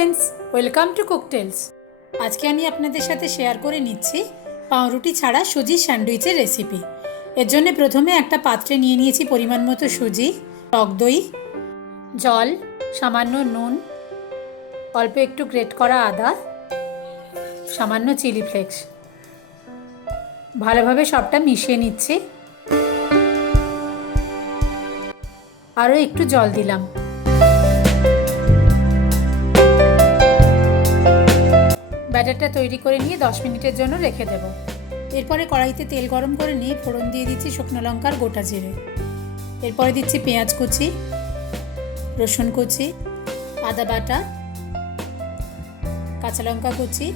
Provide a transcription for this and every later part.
Friends, welcome to কুকটেলস। আজকে আমি আপনাদের সাথে শেয়ার করে নিচ্ছি পাউরুটি ছাড়া সুজির স্যান্ডউইচের রেসিপি। এর জন্য প্রথমে একটা পাত্রে নিয়ে নিয়েছি পরিমাণ মতো সুজি, টক দই, জল, সামান্য নুন, অল্প একটু গ্রেট করা আদা, সামান্য চিলি ফ্লেক্স। ভালোভাবে সবটা মিশিয়ে নিচ্ছি। আরও একটু জল দিলাম। ব্যাটারটা তৈরি করে নিয়ে 10 মিনিটের জন্য রেখে দেব। এরপরে কড়াইতে তেল গরম করে নিয়ে ফোড়ন দিয়ে দিচ্ছি শুকনো লঙ্কার গোটা জিরে। এরপরে দিচ্ছি পেঁয়াজ কুচি, রসুন কুচি, আদা বাটা, কাঁচা লঙ্কা কুচি,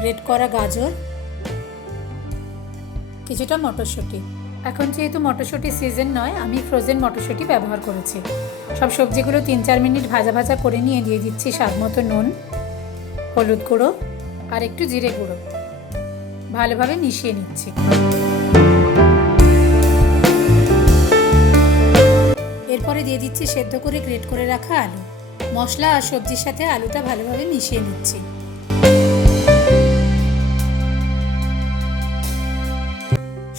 গ্রেট করা গাজর, কিছুটা মটরশুঁটি। এখন যেহেতু মটরশুঁটি সিজন নয়, আমি ফ্রোজেন মটরশুঁটি ব্যবহার করেছি। সব সবজিগুলো 3-4 মিনিট ভাজা ভাজা করে নিয়ে দিয়ে দিচ্ছি স্বাদ মতো নুন, হলুদ গুঁড়ো আর একটু জিরে গুঁড়ো। ভালোভাবে মিশিয়ে নিচ্ছি। এরপরে দিয়ে দিচ্ছি সেদ্ধ করে গ্রেট করে রাখা আলু। মশলা আর সবজির সাথে আলুটা ভালোভাবে মিশিয়ে নিচ্ছি।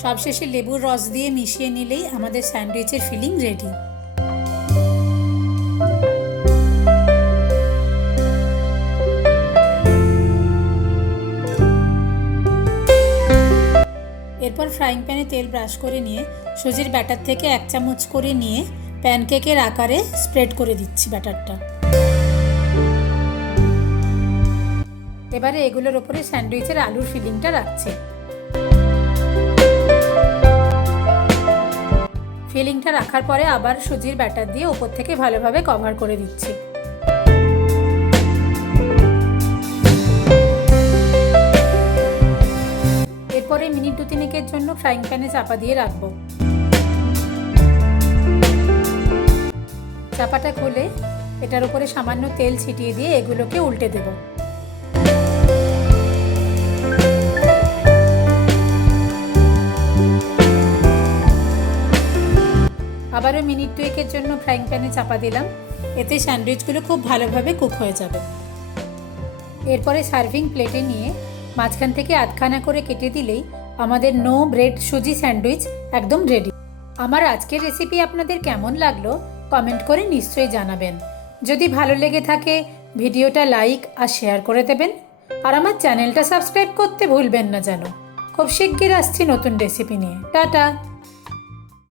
সবশেষে লেবুর রস দিয়ে মিশিয়ে নিলেই আমাদের স্যান্ডউইচের ফিলিং রেডি। এরপর ফ্রাইং প্যানে তেল ব্রাশ করে নিয়ে সুজির ব্যাটার থেকে 1 চামচ করে নিয়ে প্যানকেকের আকারে স্প্রেড করে দিচ্ছি ব্যাটারটা। এবারে এগুলোর ওপরে স্যান্ডউইচের আলুর ফিলিংটা রাখছি। ফিলিংটা রাখার পরে আবার সুজির ব্যাটার দিয়ে ওপর থেকে ভালোভাবে কভার করে দিচ্ছি। এরপরে মিনিট 2-3 জন্য ফ্রাইং প্যানে চাপা দিয়ে রাখবো। চাপাটা খুলে এটার উপরে সামান্য তেল ছিটিয়ে দিয়ে এগুলোকে উল্টে দেব। আবারও মিনিট 2 জন্য ফ্রাইং প্যানে চাপা দিলাম। এতে স্যান্ডউইচগুলো খুব ভালোভাবে কুক হয়ে যাবে। এরপরে সার্ভিং প্লেটে নিয়ে মাঝখান থেকে আধখানা করে কেটে দিলেই আমাদের নো ব্রেড সুজি স্যান্ডউইচ একদম রেডি। আমার আজকের রেসিপি আপনাদের কেমন লাগলো কমেন্ট করে নিশ্চয়ই জানাবেন। যদি ভালো লেগে থাকে ভিডিওটা লাইক আর শেয়ার করে দেবেন। আর আমার চ্যানেলটা সাবস্ক্রাইব করতে ভুলবেন না যেন। খুব শিগগির আসছি নতুন রেসিপি নিয়ে। টাটা।